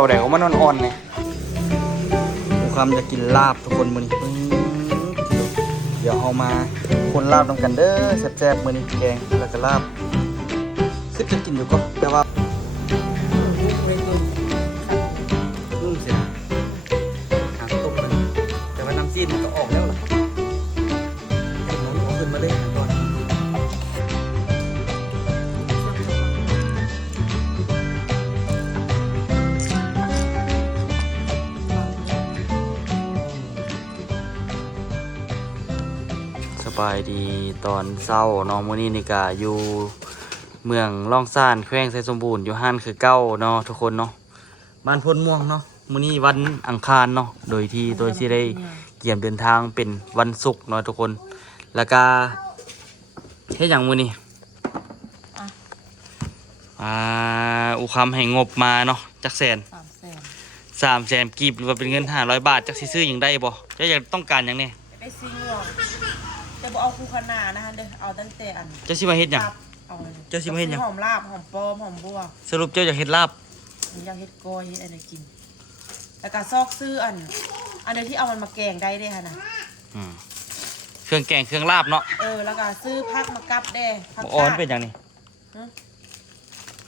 วไหนของมันอ่อนๆเนี่ยผู้คำจะกินลาบทุกคนมื้อนี้เดี๋ยวเอามาคนลาบนำกันเด้อแซ่บๆมื้อนี้แกงแล้วก็ลาบคือจะกินอยู่ก็แต่ว่านุ่มเสียหางตกเลยแต่ว่าน้ำซีนมันก็ออกแล้วล่ะไอ้น้องเอาขึ้นมาเลยก่อนสบายดีตอนเช้าน้องมื้อนี้นี่ก็อยู่เมืองล่องซ่านแขวงไซสมบูรณ์อยู่ฮั่นคือเก้าเนาะทุกคนเนาะบ้านพลม่วงเนาะมื้อนี้วันอังคารเนาะโดยที่ได้เกี่ยมเดินทางเป็นวันศุกร์เนาะทุกคนแล้วก็เฮ็ดหยังมื้อนี้อุคำให้งบมาเนาะจักแสน300,000กีบหรือว่าเป็นเงิน500 บาทจักสิซื้อหยังได้บ่เจ้าอยากต้องการหยังแน่ได้ซิงหรอจะบอกเอาคูขนานะฮะเด้อเอาตั้งแต่อันเจ้าสิมาเฮ็ดหยังเจ้าสิมาเฮ็ดหยังหอมลาบหอมปอมหอมบัวสรุปเจ้าอยากเฮ็ดลาบอยากเฮ็ดกอยเฮ็ดอะไรกินแล้วก็ซอกซื้ออันเดียวที่เอามันมาแกงได้ค่ะนะเครื่องแกงเครื่องลาบเนาะแล้วก็ซื้อผักมากับได้ผักบ่อ่อนเป็นหยังนี่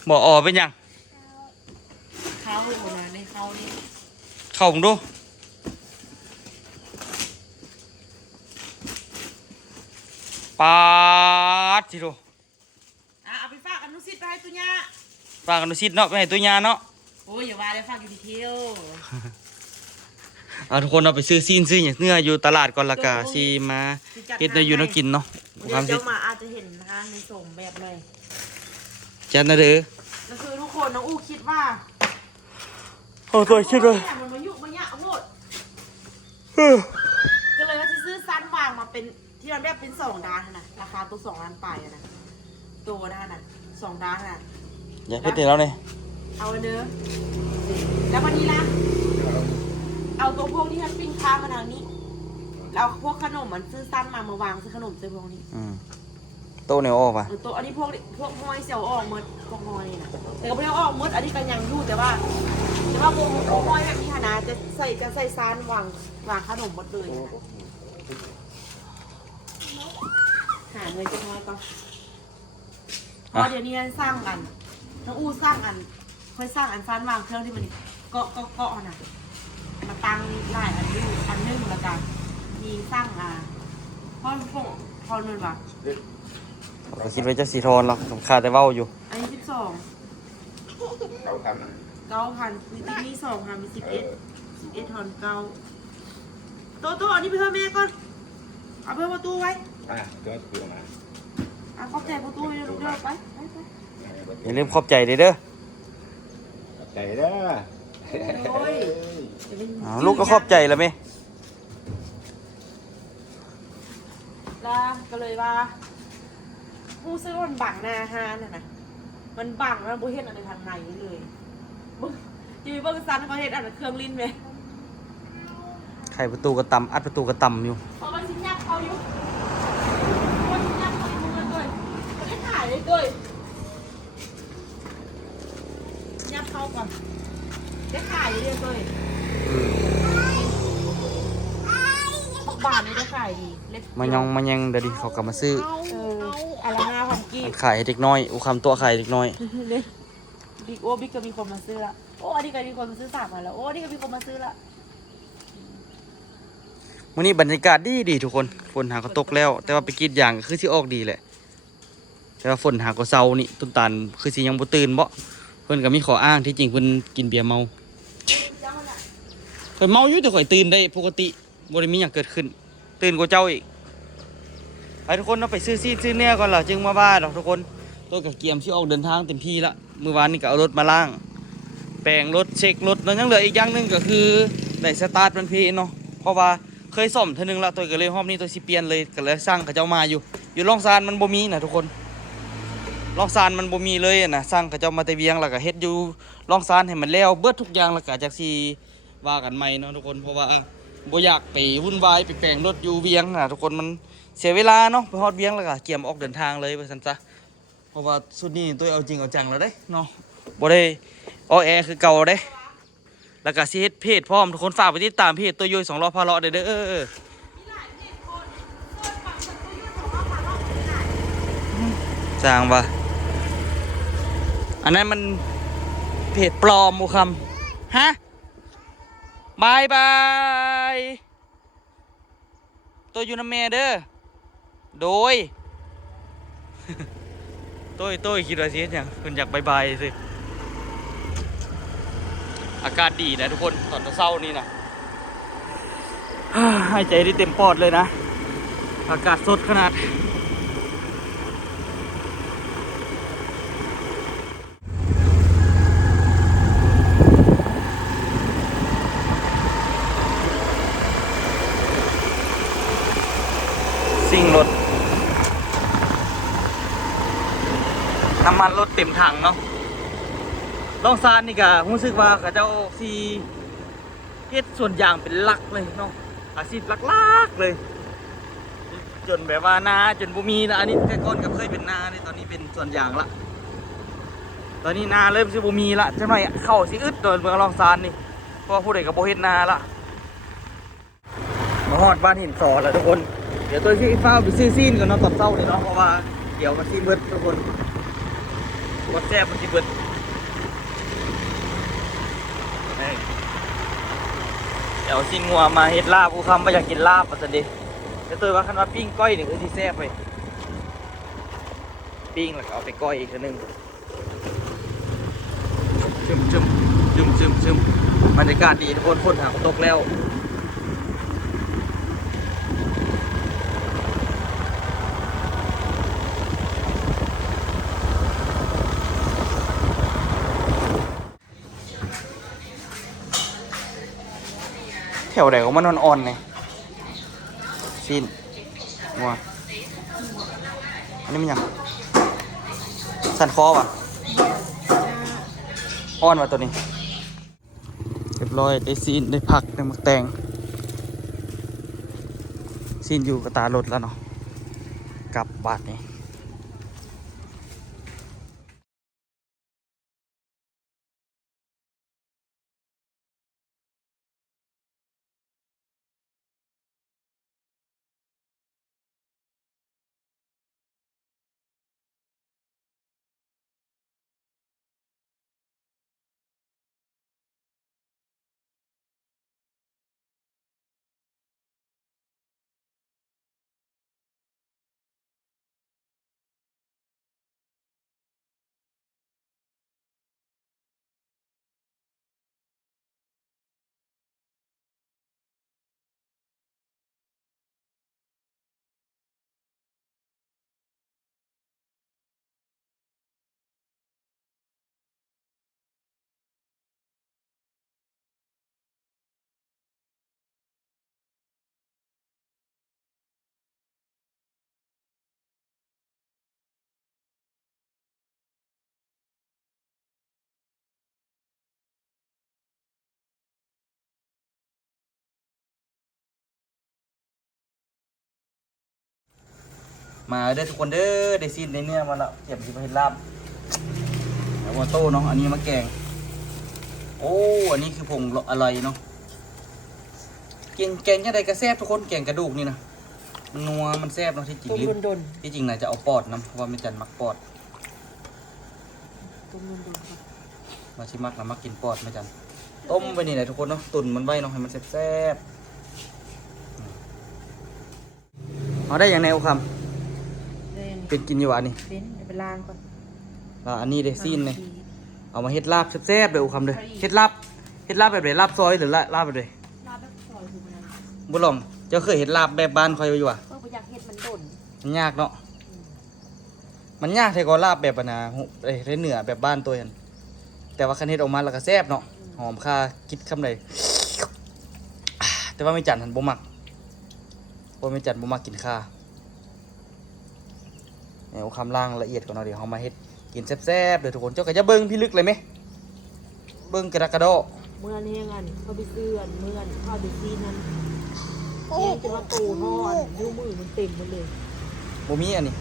บ่อ่อเป็นหยังข้าวอยู่นะในข้าวนี่เข้าผมดูปาดสิโดเอาไปฝากอนุสิทธิ์ไปให้ตุญาฝากอนุสิทธิ์เนาะไปให้ตุญาเนาะโอ้ยอย่าว่าได้ฝากอยู่ที่เที่ยวทุกคนเอาไปซื้อซีนซื้ออย่างเนื้ออยู่ตลาดก่อนละกาซีมาเฮ็ดได้อยู่เนาะกินเนาะเดี๋ยวมาอาจจะเห็นนะคะในส่งแบบเลยจัดนะเด้อก็คือทุกคนน้องอู้คิดว่าโอ้ตัวคิดเลยมันมายุมันยะโหดก็เลยว่าจะซื้อซันวางมาเป็นที่เราได้เป็น2 ดานนะราคาตัว2 ล้านปลายนะตัวด้านน่ะ2 ดานน่ะอย่าเฮ็ดให้เราเนี่ยเอาเด้อแล้ววันนี้นะเอาตัวพวกที่มันปิ้งข้างมาทางนี้แล้วพวกขนมมันซื้อซันมาวางซื้อขนมซื้อพวกนี้โตเนี่ยออกป่ะตัวอันนี้พวกหอยเสี่ยวออกหมดพวกหอยนะแต่ก็ไม่ได้ออกหมดอันนี้ก็ยังอยู่แต่ว่าพวกหอยแบบนี้ค่ะนะจะใส่ซานวางขนมหมดเลยหาเงินจะน้อยก็พอเดี๋ยวนี้สร้างกันทั้งอู้สร้างอันค่อยสร้างอันซานวางเครื่องที่มันก็น่ะมาตั้งหลายอันอยู่อันนึงแล้วกันมีสร้างพ่อนุ่นว่ะคิดไว้จะสีทอนหรอกสำคัญแต่เว้าอยู่อันนี้12 9,000มีที่นี่2,000มี11ทอน9ตัวอันนี้ไปเพิ่มแม่ก่อนเอาเพิ่มประตูไว้ก็คือมาขอบใจประตูเลยลูกเด้อไปอย่าลืมขอบใจเด้อขอบใจเด้อลูกก็ขอบใจแล้วไหมก็เลยว่าผู้ซื้อมันบังหน้าฮานน่ะมันบังแล้วโบเห็นอะไรทางในเลยจีบีเบิ้งซันเขาเห็นอะไรเครื่องลิ้นไหมไขประตูกระตำอัดประตูกระตำอยู่พอมันชิ้นยักษ์เขาอยู่มันชิ้นยักษ์เขาอยู่มันเลยมันได้ถ่ายเลยด้วยยักษ์เขาก่อนได้ถ่ายเลยด้วยบ้านนี้ได้ขายดีมันยังเดี๋ยวดิเขากลับมาซื้ออะไร5,000 กีบขายให้เด็กน้อยอุคำตัวขายเด็กน้อยบิ๊กก็มีคนมาซื้อละโอ้อันนี้ก็มีคนมาซื้อ3 มาแล้วโอ้อันนี้ก็มีคนมาซื้อละวันนี้บรรยากาศดีทุกคนฝนหาก็ตกแล้วแต่ว่าไปกินอย่างคือสิออกดีแหละแต่ว่าฝนหาก็เศร้านี่ต้นตาลคือสิยังบ่ตื่นบ่เพิ่นก็มีขออ้างที่จริงเพิ่นกินเบียร์เมาข่อยเมาอยู่แต่ข่อยตื่นได้ปกติบ่ได้มีหยังเกิดขึ้นตื่นกว่าเจ้าอีกไปทุกคนเราไปซื้อเนี่ยก่อนเหรอจึงมาบ้านหรอกทุกคนตัวกับเกียมที่ออกเดินทางเต็มที่ละเมื่อวานนี่ก็เอารถมาล้างแปลงรถเช็ครถแล้วยังเหลืออีกอย่างนึงก็คือได้สตาร์ทมันพีเนาะเพราะว่าเคยซ่อมเท่านึงละตัวก็เลยรอบนี้ตัวสิเปลี่ยนเลยก็เลยสร้างเขาเจ้ามาอยู่ล่องซานมันบ่มีนะทุกคนล่องซานมันบ่มีเลยนะสร้างเขาเจ้ามาแต่เวียงแล้วก็เฮ็ดอยู่ล่องซานให้มันแล้วเบิดทุกอย่างแล้วก็จากสิว่ากันใหม่เนาะทุกคนเพราะว่าบ่อยากไปวุ่นวายไปแปลงรถอยู่เวียงนะทุกคนมันเสียเวลาเนาะไปฮอดเวียงแล้วก็เกี่ยมออกเดินทางเลยไปซั่นซะเพราะว่าสุดนี้ตัวเอาจริงเอาจังแล้วเด้เนาะบ่ได้ออแอคือเก่าเด้ แล้วก็สิเฮ็ดเพจพร้อมทุกคนฝากไปติดตามเพจตัวย่อย2ล้อพาเลาะเด้อจางปะอันนั้นมันเพจปลอมมูคำฮะบายบายตัวยูนำแม่เด้อโดย ตัวคิดว่าสิอย่างคุณอยากบายบายสิอากาศดีนะทุกคนตอนเช้านี่นะ หายใจได้เต็มปอดเลยนะอากาศสดขนาดสิ่งรถน้ำมันรถเต็มถังเนาะล่องซานนี่ก็รู้สึกว่าเขาเจ้าซีเฮ็ดส่วนอย่างเป็นหลักเลยเนาะอาชีพหลักๆเลยจนแบบว่านาจนบุมีนะอันนี้แต่ก่อนก็เคยเป็นนาในตอนนี้เป็นส่วนอย่างละตอนนี้นาเริ่มสิบุมีละจะหน่อยเข้าสิอึดโดนเมืองล่องซานนี่เพราะว่าผู้ใดกับโบเฮ็ดนาละมาฮอดบ้านหินสอแล้วทุกคนเดี๋ยวตัวชื่อฟ้าไปซื้อซีนกันเนาะตอนเช้าเลยเนาะเพราะว่าเดี๋ยวมันซีเบิดทุกคนวัดแซ่บมันซีเบิดเดี๋ยวซีนงัวมาเฮ็ดลาบผู้คำว่าอยากกินลาบปัสดิเดี๋ยวตัวว่าคันว่าปิ้งก้อยนี่คือที่แซ่บไปปิ้งแล้วก็เอาไปก้อยอีกทีนึงซึมบรรยากาศดีทุกคนฝนหาตกแล้วแถวไหนของมันอ่อนๆไงสิ้นงัวอันนี้มันยังสันคอป่ะอ่อนว่ะตัวนี้เรียบร้อยได้ซีนได้ผักได้หมักแตงซีนอยู่กับตารถแล้วเนาะกลับบาทนี้มาเด้อทุกคนเด้อได้ซีนได้เนื้อมาแล้วเก็บสิไปเฮ็ดลาบแล้วว่าโต้เนาะอันนี้มาแกงโอ้อันนี้คือผงอะไรเนาะแกงยังไงก็แซ่บทุกคนแกงกระดูกนี่นะมันนัวมันแซ่บเนาะที่จริง ต้มโดน ที่จริงน่าจะเอาปอดนะเพราะว่าไม่จันมักปอด ๆต้มโดนๆครับ มาชิมักนะมักกินปอดไม่จันต้มไปนี่แหละทุกคนเนาะตุ่นมันไว้เนาะให้มันแซ่บเอาได้อย่างแนวคำเป็นกินอยู่อันนี้ เป็นล้างก่อน แล้วอันนี้เดซินเลยเอามาเฮ็ดลาบแซ่บๆเลยคำเลยเฮ็ดลาบแบบไหนลาบซอยหรือลาบแบบไหน ลาบแบบซอยคือมันอะไร บุญหลงเจ้าเคยเห็นลาบแบบบ้านคอยอยู่อ่ะ ก็อยากเห็ดมันโดน มันยากเนาะมันยากแท้ก็ลาบแบบปะนะได้เหนือแบบบ้านตัวเองแต่ว่าคันเฮ็ดออกมาแล้วก็แซ่บเนาะหอมค่าคิดคำใดแต่ว่าไม่จันหันบ่มักเพราะไม่จันบ่มักกินข้าเนี่ยเอาคำล่างละเอียดก่อนเนาะเดี๋ยวเรามาเฮ็ดกินแซ่บๆเลยทุกคนเจ้าก็จะเบิ้งพี่ลึกเลยไหมเบิ้งกระดกกระโดด เมื่อนี้งันเขาไปซื้ออันเมื่อนเข้าไปซีนั้นเนี่ยจะมาตูห่อนนิ้วมือมันเต็มหมดเลย บ่มีอันนี้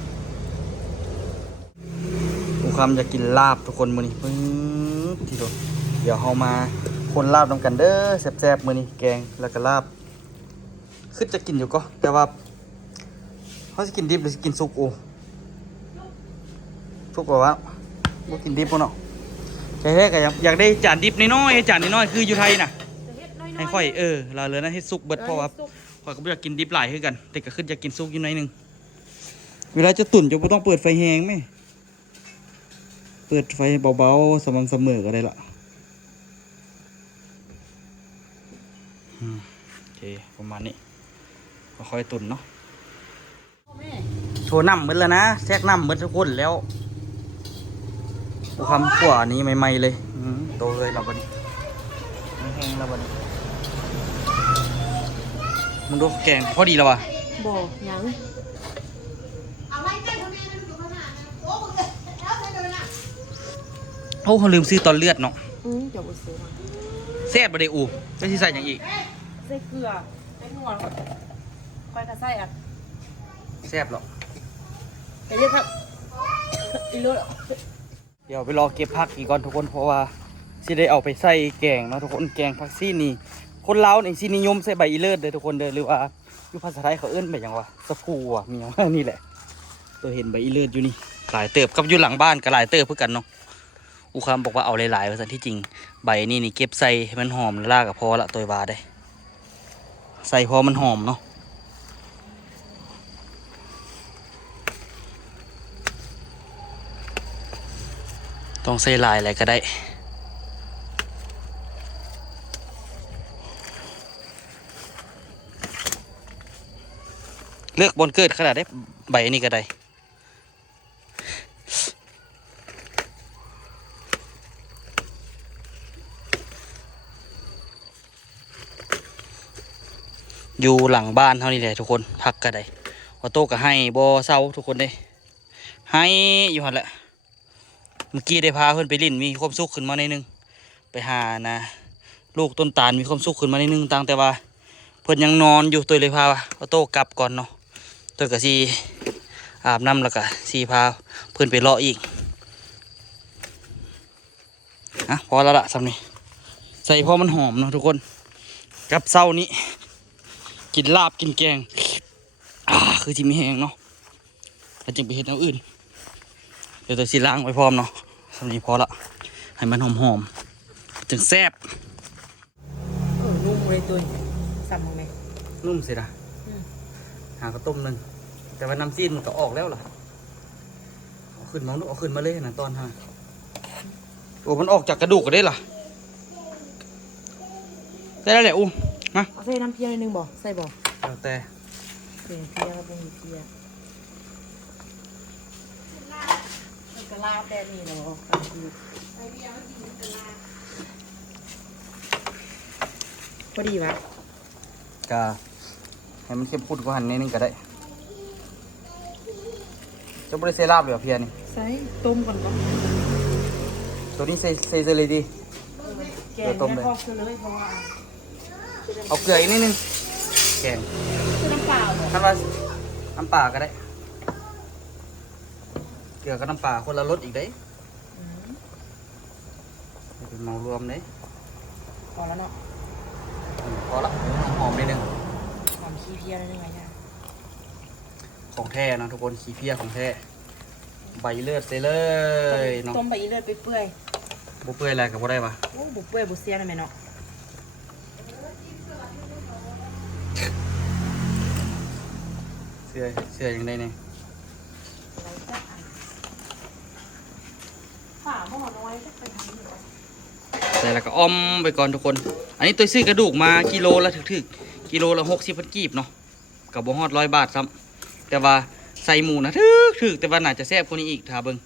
ผู้คำจะกินลาบทุกคนมื้อนี้ปึ๊บทีเดียวเดี๋ยวเรามาขอ คนลาบนำกันเด้อแซ่บๆมื้อนี้แกงแล้วก็ลาบคือจะกินอยู่ก็แต่ว่าเขาจะกินดิบหรือจะกินสุกโอ้สุกกว่าบ่กินดิบบ่เนาะแค่ก็อยากได้จานดิบน้อยๆจานน้อยๆคืออยู่ไทยน่ะ จะเฮ็ดน้อยๆ ให้ค่อยเราเลยนะให้สุกเบิดเพราะว่าข่อยก็บ่อยากกินดิบหลายคือกันแต่ก็ขึ้นอยากกินสุกอยู่หน่อยหนึงเวลาจะตุ๋นจะบ่ต้องเปิดไฟแรงแม่เปิดไฟเบาๆสม่ำเสมอก็ได้ละโอเคประมาณนี้ค่อยๆตุ๋นเนาะโชว์น้ำหมดแล้วนะแทรกน้ำหมดทุกคนแล้วคำขวานี้ใหม่ๆเลยโตเลยเราบัดนี้แห้งๆแล้วบัดนี้มึงดูแกงพอดีแล้ววะ บ่ยัง โอ้เขาลืมซื้อตอนเลือดเนาะ เดี๋ยวบ่ซื้อมา แซ่บบ่ได้อูจะสิใส่อย่างอีก ใส่เกลือใส่นวลค่อยก็ใส่อ่ะ แซ่บหรอก ไปเรียกครับอีโลด เดี๋ยวไปรอเก็บผักอีกก่อนทุกคนเพราะว่าสิได้เอาไปใส่แกงเนาะทุกคนแกงผักซี่นี่คนลาวนี่สินิยมใส่ใบอีเลิศเด้อทุกคนเด้อหรือว่าอยู่ภาษาไทยเขาเอิ้นแบบหยังวะสะพูอ่ะมีหยังนี่แหละตัวเห็นใบอีเลิศอยู่นี่หลายเติบกับอยู่หลังบ้านก็หลายเติบเพื่อกันเนาะอุคามบอกว่าเอาหลายๆว่าซั่นที่จริงใบนี่เก็บใส่ให้มันหอมแล้วลากก็พอละตัวบาได้ใส่พอมันหอมเนาะต้องใส่ลายอะไรก็ได้เลือกบนเกิดขนาดได้ใบนี้ก็ได้อยู่หลังบ้านเท่านี้แหละทุกคนพักก็ได้ออโต้ก็ให้บอเศร้าทุกคนได้ให้อยู่หันแหละเมื่อกี้ได้พาเพื่อนไปลิ่นมีความสุขขึ้นมาในนึงไปหานะลูกต้นตาลมีความสุขขึ้นมาในนึงตั้งแต่ว่าเพื่อนยังนอนอยู่ตัวเลยพาออโต้กลับก่อนเนาะตัวกับซีอาบน้ำแล้วก็ซีพาเพื่อนไปเลาะอีกพอแล้วละสำนี้ใส่พอมันหอมเนาะทุกคนกับเศร้านี้กินลาบกินแกงคือที่มีแห้งเนาะแล้วจึงไปเห็ดอย่างอื่นเดี๋ยวตัวซีล้างไว้พร้อมเนาะสำนี้พอละให้มันหอมๆจึงแซ่บ นุ่มเลยตัวสั่งมั้งไหม นุ่มสินะหากระต้มหนึ่งแต่ว่าน้ำซีนมันก็ออกแล้วล่ะเอาขึ้นมาเอาขึ้นมาเลยนะตอนฮะโอ้มันออกจากกระดูกก็ได้ล่ะได้แล้วแหละอุ้มมา เอาใส่น้ำเพียงนึงบ่ใส่บ่ แล้วแต่ เพียงเพียงเป็นเพียงกะลาแดดนี่เนาะพอดีวะ ก็ให้มันเข้มข้นกว่าหันนิดนึงก็ได้จะบริเซลาบหรือเพียนี่ ใส่ต้มก่อนก็ ตัวนี้ใส่เลยดี แกงแม่พอกเลยเพราะว่า เอาเกลืออีกนิดนึงแกง คือน้ำเปล่าเหรอ ท่านว่าน้ำปลาก็ได้เกลือกับน้ำปลาคนละรสอีกได้เป็นเมารวมเลย พอแล้วเนาะ พอละหอมนิดนึง หอมขี้เพี้ยได้ยังไงเนี่ย ของแท้นะทุกคนขี้เพี้ยของแท้ใบเลือดเลยเนาะ ต้มใบอีเลือดไปเปื่อย บุเปื่อยอะไรกับบุได้ปะ โอ้บุเปื่อยบุเสียนะแม่เนาะ เสื้อยังได้เนี่ย ฝาหม้อน้อยก็ไปทำอยู่ แต่แล้วก็อ้อมไปก่อนทุกคน อันนี้ตัวซื้อกระดูกมากิโลละถึกๆกิโลละ60 พันกีบเนาะกับบ่ฮอด100 บาทซ้ำแต่ว่าใส่หมูนะถึกแต่ว่าน่าจะแซ่บกว่านี้อีกถ้าเบิ่ง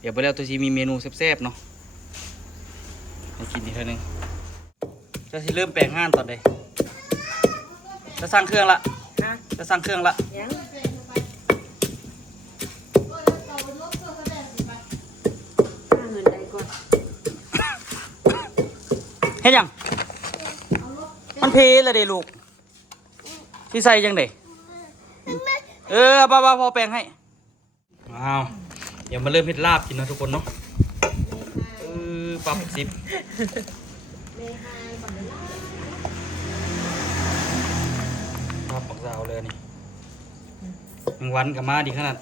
เดี๋ยวไปแล้วตัวซีมีเมนูแซ่บๆเนาะให้กินอีกเท่านึงจะสิเริ่มแปลงงานตอนใดจะสั่งเครื่องละ ฮะ จะสั่งเครื่องละ ยังเงินได้ก่อน เฮ็ดหยังมันเพละเด้ลูกที่ใส่จังไดบ้าพอแปลงให้ว้าวเดี๋ยวมาเริ่มเฮ็ดลาบกินนะทุกคนเนาะปรับ10 ครับปักสาวเลยนี่หนึ่งวันกับมาดีขนาด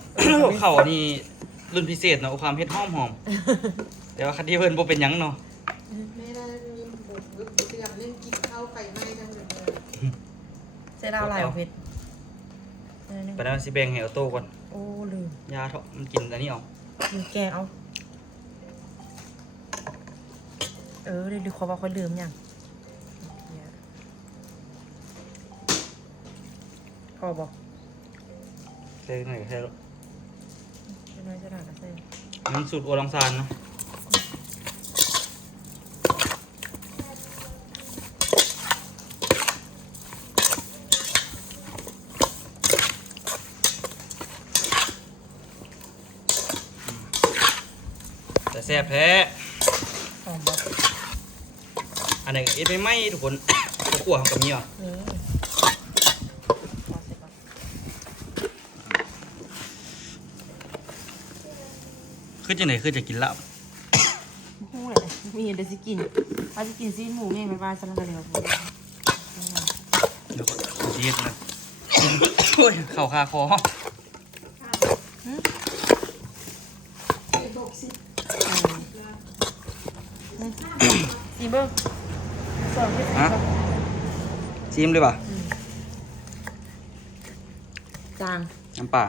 เข้านี่รุ่นพิเศษเนาะความเฮ็ดหอมแต่ว่าคันที่เพิ่นบ่เป็นหยังเนาะ ไม่ได้มีบุกบุกเรื่องเล่นกินข้าวไฟไหม้ทั้งหมดเลย เส้นดาวลายเพชร ไปแล้วสิแบ่งให้เอาโต้ก่อน โอ้ลืม ยาเถาะมันกินอันนี้ออก ลืมแกเอาเดี๋ยวดูเขาว่าเขาลืมยังพอบอก ใส่หน่อยก็ใช่แล้ว จะน้อยจะหนักก็ใส่ มันสูตรโอลังซานเนาะแต่แซ่บแท้ หอมบอก อันไหนเอ็ดไม่ไหมทุกคนข้าวคั่วของกับมีอ่ะ นี่พอเสร็จแล้ว คือจังไหนคือจะกินลาบ หูเลยมีเดี๋ยวสิกินว่าจะกินซีนหมูไงไปบ้านฉันแล้วกันเลยครับ เดี๋ยวก่อนเชียดนะ โอ้ยเข่าคาคอ ซีเบิ้งสอนพี่ ฮะชิมเลยป่ะ จาง น้ำปลา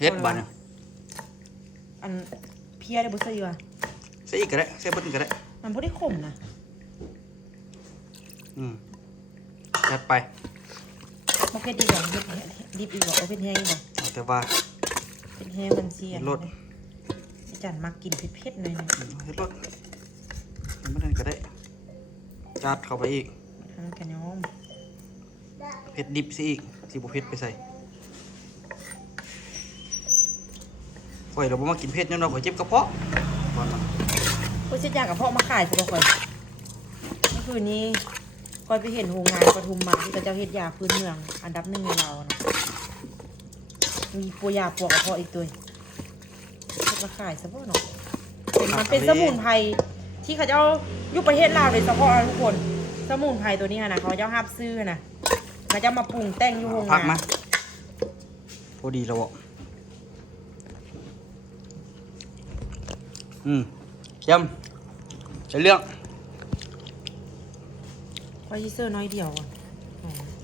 เฮ็ดบ้านเนี่ย อันเพียได้บุษย์อยู่อ่ะ ใส่อีกก็ได้ใส่เบิ้ลก็ได้ มันบ่ได้ขมนะ จัดไป โอเคดีกว่าดิบอีกว่าโอเป็นแห้งอีกว่า เอาแต่ว่า เป็นแห้งมันเสีย รส อาจารย์มักกินเผ็ดๆหน่อยนะ เฮ็ดรสไม่ได้ก็ได้จัดเข้าไปอีก ทำกันย้อม เผ็ดดิบสิอีกสิบ่เผ็ดไปใส่ข่อยเราบ่มากินเผ็ดเนี่ยเราะข่อยเจ็บกระเพาะตอนนั้น ก็เช่นอย่างกับพ่อมาขายสิบ่ค่อยเมื่อคืนนี้ค่อยไปเห็นโรงงานปทุมมาที่เขาเจ้าเฮ็ดยาพื้นเมือง อันดับหนึ่งในเรานะมีปัวยาปวกกระเพาะอีกตัวเฮ็ดมาขายซะบ่เนาะมันเป็นสมุนไพรที่เขาเจ้าอยู่ประเทศลาวโดยเฉพาะนะทุกคน สมุนไพรตัวนี้นะเขาเจ้าห้ามซื้อนะเขาเจ้ามาปรุงแต่งอยู่โรง พัก งาน มาพอดีแล้วอ่ะยำใส่เรื่อง พอยีเซอร์น้อยเดียวอ่ะ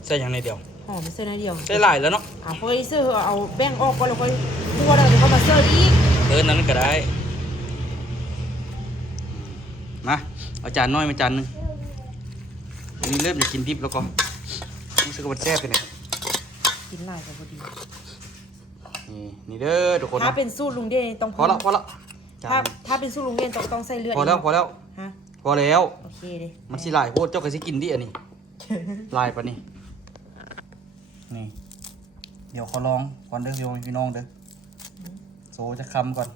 ใส่อย่างในเดียว หอมเซอร์น้อยเดียว ใส่หลายแล้วเนาะ พอยีเซอร์เอาแบ่งออกก็แล้วค่อยคั่วแล้วเดี๋ยวเขามาเซอร์อีก นั้นก็ได้มาเอาจานน้อยมาจานหนึงอันนี้เริ่มจะกินดิบแล้วก็รู้สึกว่ามันแซ่บไปหน่อย กินหลายก็พอดี นี่เด้อทุกคน ถ้า เนาะ เป็นสูตรลุงเด่นต้อง พอละจาน ถ้าเป็นสูตรลุงเด่นต้องใส่เลือด พอแล้วพอแล้ว ฮะ พอแล้ว โอเคเลย มันสิหลายโพดเจ้าก็สิกินดิอันนี้ ลายปะนี่นี่ เดี๋ยวขอลองก่อนเด้อพี่น้องเด้อโซจะคำก่อน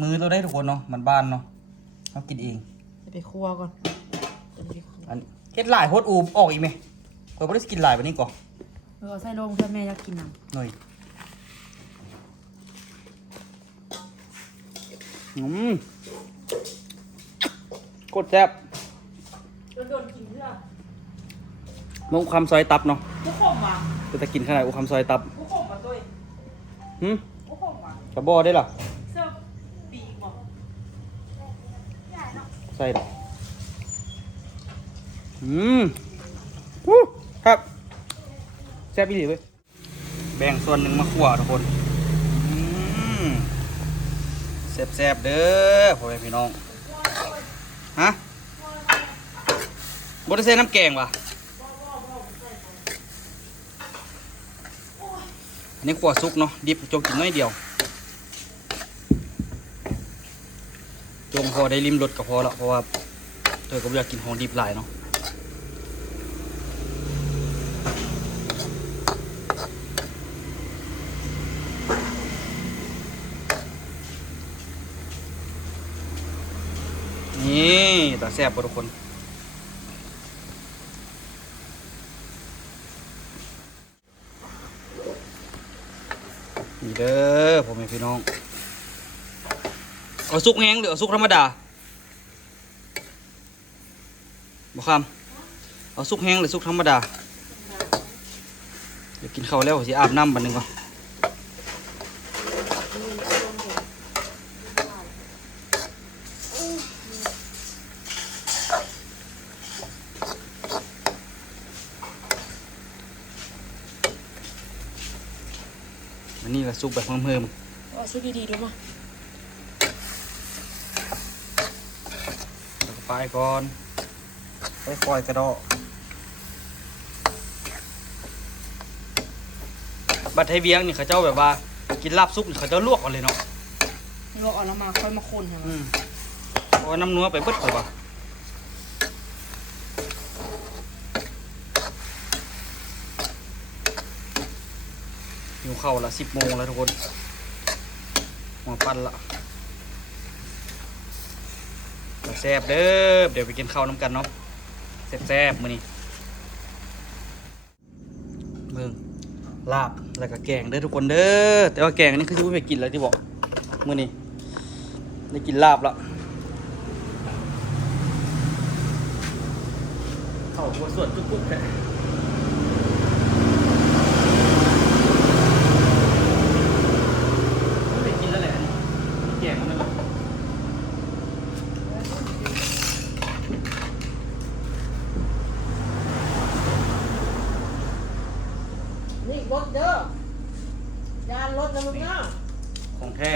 มือเราได้ทุกคนเนาะมันบ้านเนาะเรากินเอง จะไปคั่วก่อนจะไปคั่ว อันเฮ็ดหลายโพดอูมออกอีกไหมข่อยบ่ได้กินหลายปะนี่ก่อน เอาใส่ลงเพื่อแม่อยากกินน้ หน่อยโคตรแซ่บ ำโดนกินเพื่อ มุกคำซอยตับเนาะ ผู้ขมว่ะ จะกินขนาดอุคำซอยตับ ผู้ขมว่ะตัว ผู้ขมว่ะ กระบอกได้หรอ เสื้อปีกบอก ใส่ดอกวู้ครับแซ่บอีหลีเว้ยแบ่งส่วนหนึ่งมาขั่วทุกคนแซ่บๆเด้อพ่อแม่พี่น้องฮะบ่ได้ใส่น้ำแกงว่ะอันนี้ขั่วสุกเนาะดิบจงกินน้อยเดียวจงพอได้ริมรสก็พอละเพราะว่าเธอก็อยากกินของดิบหลายเนาะนี่ตาแซ่บบ่ทุกคน นี่เด้อผมเป็นพี่น้องเอาซุกแห้งหรือเอาซุกธรรมดาบ่คำเอาซุกแห้งหรือซุกธรรมดาเดี๋ยวกินข้าวแล้วสิอาบน้ำบัดนึงก่อนอันนี้ละซุกแบบเพิ่ม เอาซื้อดีๆดูมา แล้วก็ไปก่อนไปปล่อยกระดอกบัดไทยเวียงนี่เขาเจ้าแบบว่ากินลาบซุกนี่เขาเจ้าลวกเอาเลยเนาะ ลวกเอาแล้วมาค่อยมาคนใช่ไหม เพราะว่าน้ำนัวไปเบิดเลยว่ะหิวข้าวละ10 โมงแล้วทุกคนหัวปั้นละแซ่บเด้อเดี๋ยวไปกินข้าวน้ำกันเนาะแซ่บๆมื้อนี้เบิ่งลาบแล้วก็แกงเด้อทุกคนเด้อแต่ว่าแกงอันนี้คือจะไม่ไปกินแล้วที่บอกมื้อนี้ได้กินลาบละเข้าหัวส่วนจุกๆแท้ไม่ไปกินแล้วแหละแกงมันนั่นแหละ นี่รถเด้อยานรถนะมึงเนาะ ของแท้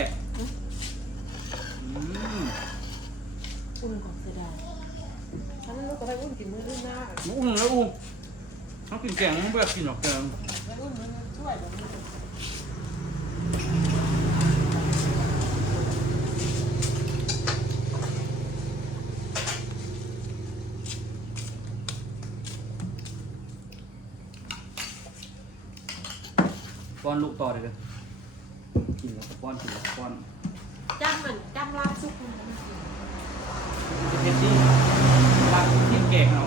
อุ่นของเสียดาย ฉันรู้ก็ไปอุ้มกินมื้อหน้า อุ้มแล้วอุ้มเขากินแกงไม่อยากกินหรอกแกง ไปอุ้มมันช่วยแบบนี้ ป้อนลูกต่อเลยเด้อกินแล้วก็ป้อนกินแล้วก็ป้อน จ้ำมันจ้ำลาบซุปมัน เป็นเทสซี่ลาบที่แกงเอา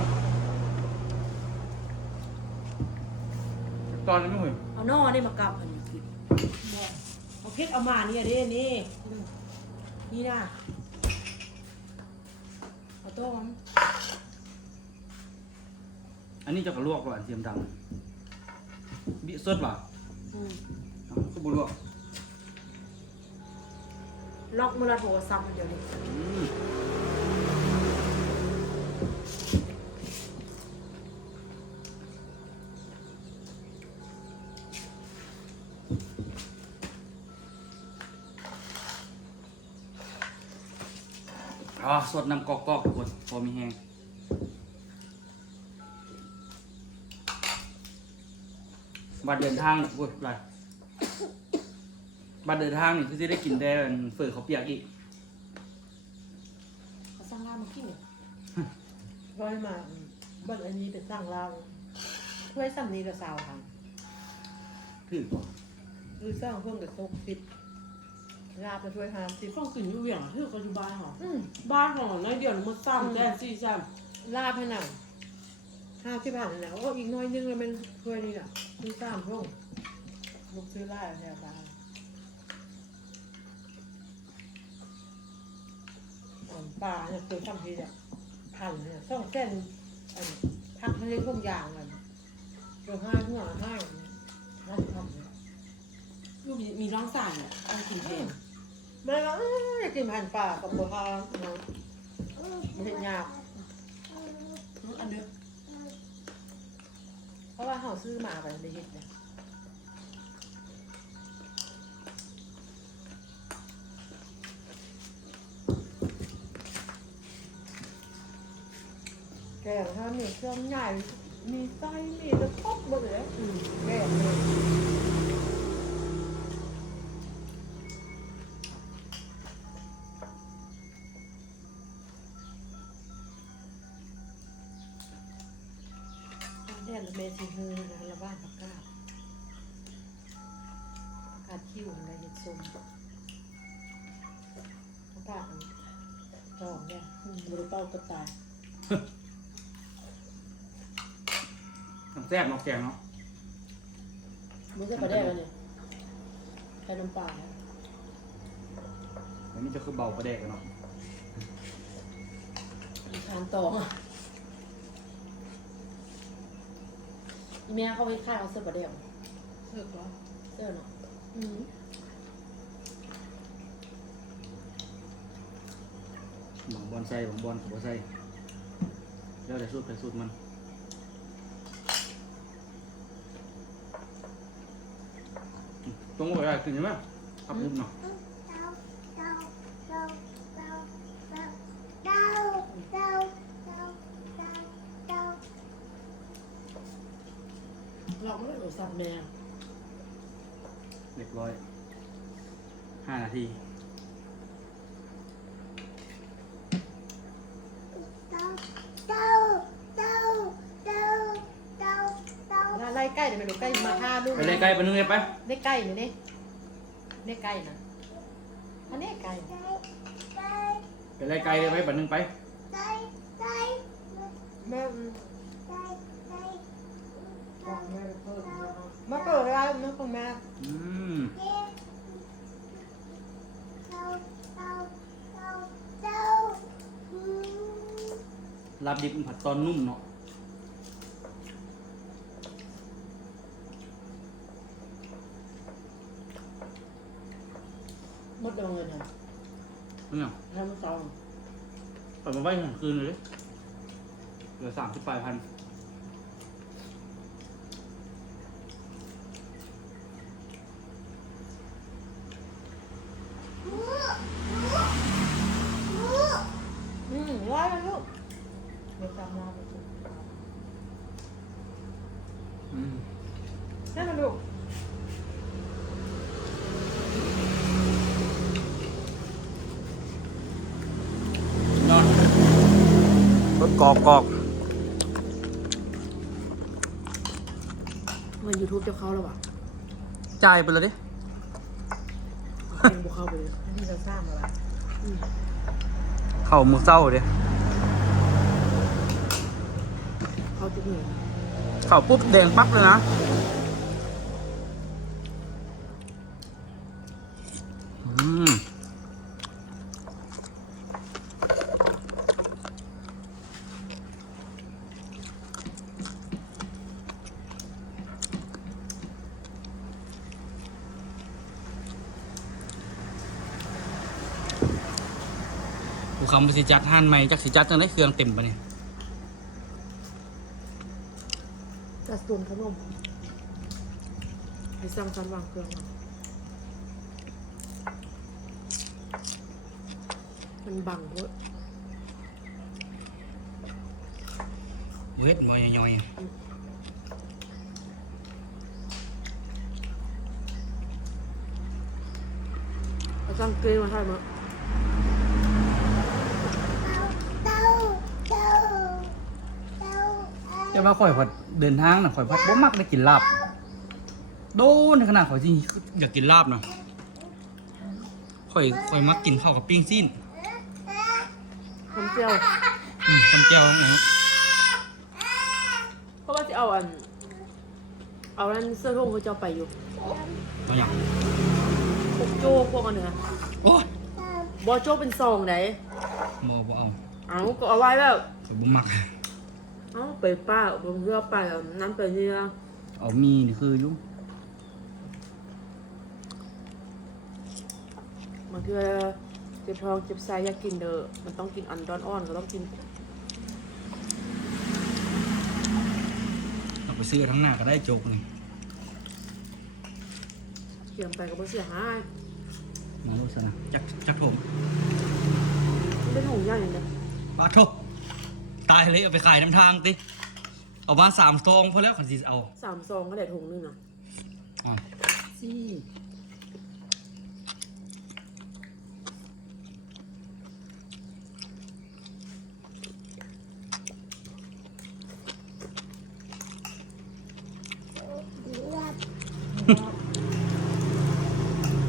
ตอนนี้ไม่เหย เอานอได้มากำมันอยู่กิน เอาพริกเอามาเนี่ยดินี่นี่นะเอาต้ม อันนี้จะกระลวกก่อนเทียมดำบิสดว่ะก็บุลวก ล็อกมือละโทรศัพท์เดี๋ยวนี้ สดน้ำกอกๆทุกคนพอมีแห้งบัตรเดินทางโอ้ยไรบัตรเดินทางนี่คือจะได้กินแต่เฟื่อเขาวเปียกอีก เขาสร้างร้านมากินเนี่ย ร้อยมาบัดอันนี้เป็นสร้างเราถ้วยซ้ำนี้ก็สาวค่ะ ถือก่อน คือสร้างเพิ่มกับ60ลาบไปถ้วย50 ต้องกินอยู่อย่างที่ปัจจุบันหรอ อืม บ้านของน้อยเดียวมันซ้ำแจ้ซี่ซ้ ลาบให้หนัง50 บาทนะโอ้อีกน้อยนึงแล้วมันถ้วยนี้ล่ะคือ3พงลูกซื้อลาบแถวบ้านปลาเนี่ยตัวซ้ำทีเนี่ยพันเนี่ยต้องเส้นพักทะเลพวกอย่างกันตัวห้าหัวห้างห้าทำเนี่ย ำลูกมีน้องสายเนี่ยเอากินเอง ไม่ว่าอยากกินพันปลากับบัวพาเนาะมันเห็นยาก อันเดียว เพราะว่าเขาซื้อมาไปในเห็ดเนี่ยแกงถ้ามีเครื่องใหญ่มีไส้มีตะครบหมดเลยแกงเลยแดนเมซิฮือนะละบ้านผักกาดผักกาดคิ้วอะไรเห็ดส้มผักกาดจอกเนี่ย บริเป้าก็ตาย แซ่บเนาะแกงเนาะ มึงจะไปได้แล้วเนี่ยใคร ส่น้ำปลา อันนี้จะคือเบาประแดกกันเนาะ ทานต่อแม่เขาไปค่ายเอาเสื้อประเดี๋ยวเสื้อเหรอเสื้อเนาะบางบอลใส่บางบอลหัวใส่แล้วแต่สูตรไปสูตรมันตรงไปได้ขึ้นใช่ไหมขับมุมเนาะเราไม่ได้โทรศัพท์แม่ เรียบร้อย5 นาที ไล่ใกล้เดี๋ยวไปดูใกล้มาห้าลูก ไปเลยไกลไปนึงเลยไป ได้ใกล้ไหมเนี่ยได้ใกล้นะอันนี้ใกล้ ไปเลยไกลเลยไปไปนึงไป แม่มาเปิดอะไรนะคุณแม่ อืมลาบดิบผัดตอนนุ่มเนาะ มดดองเลยนะ นี่ย ทำซอง ปล่อยมาไว้ทั้งคืนเลยดิเหลือ30 ปลายพันร้อยเลยลูกเดี๋ยวตามมาไปดู นั่นนะลูก นอนรถกอก มันยูทูบจะเข้าแล้ววะ จ่ายไปเลยดิ เป็นบุกเข้าไปเลยที่เราสร้างมาละ เข้ามือเศร้าดิ เข้าจุดหนึ่ง เข้าปุ๊บแดงปั๊บเลยนะกูคำไปสิจัดห่านใหม่จักสิจัดจังได้เครื่องเต็มปะเนี่ย จัดส่วนขนมไปสั่งการวางเครื่องมามันบังเว้ย เวทวอยย่อย เอาสั่งเกยมาให้มา แต่ว่าข่อยพอเดินทางน่ะข่อยพอบ่มักได้กินลาบโดนขนาดข่อยจริงอยากกินลาบนะข่อยมักกินข้าวกับปิ้งซีน ทำเจียว ทำแจ่วอย่างเงี้ย เพราะว่าจะเอานั่นเสื้อทุ่งเขาจะเอาไปอยู่ ตัวอย่าง พวกโจ้พวกอันเนื้อ โอ้ย บอโจ้เป็นซองไหน บ่เอา เอาก็เอาไว้แบบ ข่อยบ่มัก เอาไปป้าผมเลือกไปน้ำไปเนี่ย เอามีนี่คืออยู่ บางทีเจ็บท้องเจ็บไส้อยากกินเด้อมันต้องกินอันร้อนอ่อนก็ต้องกิน เอาไปซื้อทั้งหน้าก็ได้โจกนี่ เขียมไปก็บ่เสียหาย มาดูซะนะจักผม มันเป็นถุงใหญ่อย่างเดียว มาโทตายเลยเอาไปขายน้ำทางติเอามา3 ซองพอแล้วขันสิเอา 3 ซองก็ได้ถุงนึงอ่ะ อ่ะ ซี่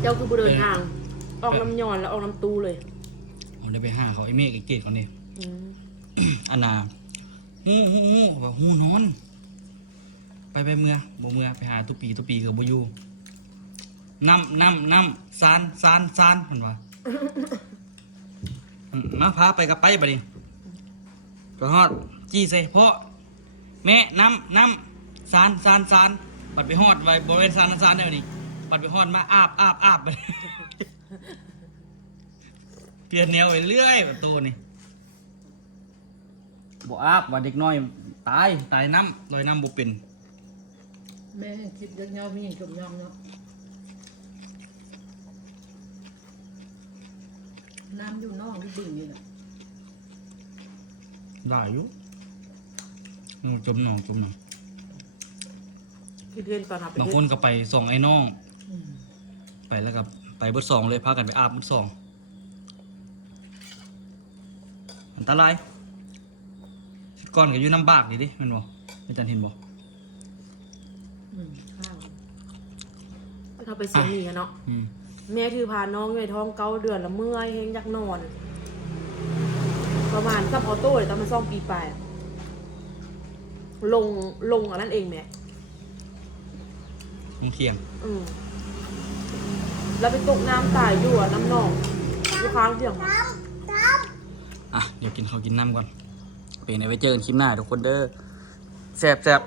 เจ้าคือผู้เดินทาง ออกน้ำยอนแล้วออกน้ำตูเลย ผมได้ไปหาเขาไอ้เมฆไอ้เกดก่อนดิ อืม อันน่ะฮู้แบบฮู้นอน ไปเมื่อบ่เมื่อไปหาตุปีกับบ่อยู่ น้ำซานเห็นว่ามาพาไปกับไปบัดนี้ก็ฮอดจี้ใส่เพราะแม่น้ำซานปัดไปฮอดไว้บริเวณซานได้บัดนี้ปัดไปฮอดมาอาบไป เปลี่ยนแนวไปเรื่อยประตูนี่บ่อาบว่าเด็กน้อยตายน้ำลอยน้ำบ่เป็น แม่คิดเยอะๆไม่ยิงจมยำเนาะน้ำอยู่นอกที่ดิ่งนี่แหละ หลายอยู่นู่นจมหนอง คือเดือนก่อนเอาไป บาง เฮ็ คน ด ก็ไปส่องไอ้น้อง อืม ไปแล้วก็ไปเบิดสองเลยพากันไปอาบเบิดสองอันตรายชุดก่อนก็อยู่น้ำบากดิแมันบ่อาจารย์เห็นบ่ ข้าว เขาไปเสียหนีอะเนาะ อืม แม่ถือพาน้องในท้อง9 เดือนแล้วเมื่อยเฮงอยากนอน ประมาณกับออโต้เลยตอนมัน2 ปีไปอะลงอันนั้นเองแม่ ต้องเที่ยง แล้วไปตกน้ำตายอยู่อะน้ำหนองลูกค้างเสียงมา อ่ะเดี๋ยวกินข้าวกินน้ำก่อนเป็นไงไว้เจอกันคลิปหน้าทุกคนเด้อแซ่บ